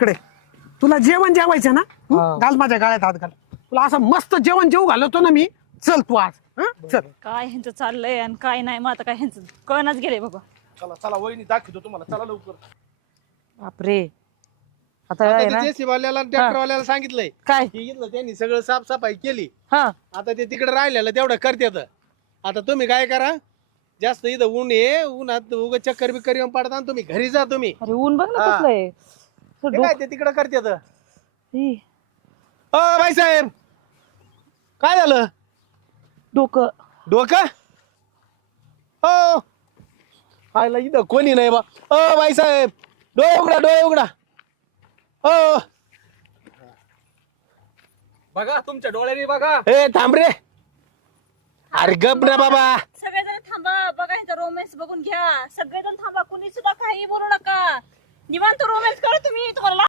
इकडे तुला जेवण जेवायचं ना घाल माझ्या गाळ्यात हात घाल. तुला असं मस्त जेवण जेवू घालवतो ना मी. चल तू आज चल. काय ह्यांचं चाललंय आणि काय नाही मग आता काय ह्यांचं कळणाच गेले बाबा. चला चला वहिनी दाखवतो तुम्हाला, चला लवकर. बापरे आता आहे ना जेसी वाल्याला ट्रॅक्टर वाल्याला सांगितलंय काय की इथलं त्यांनी सगळं साफसफाई केली. हा आता ते तिकडे राहिलेलं तेवढं करतात. आता तुम्ही काय करा, जास्त इथं ऊन आहे, उन्हात उगा चक्कर बिक्कर येऊन पडता आणि तुम्ही घरी जा. तुम्ही अरे ऊन बघ ना हा. कसलं आहे. ते काय ते तिकडे करतात. ई, बाईसाहेब काय झालं? डोकं डोकं हो आयला इथं कोणी नाही बा. बाईसाहेब डोळे उघडा, डोळे उघडा. हो बघा तुमच्या डोळ्याने बघा. ए थांब रे. अरे गप ना बाबा. सगळेजण थांबा बघा ह्यांचा रोमॅन्स बघून घ्या. सगळेजण थांबा कुणी सुद्धा काही बोलू नका. निवांत रोमॅन्स करा तुम्ही. तुम्हाला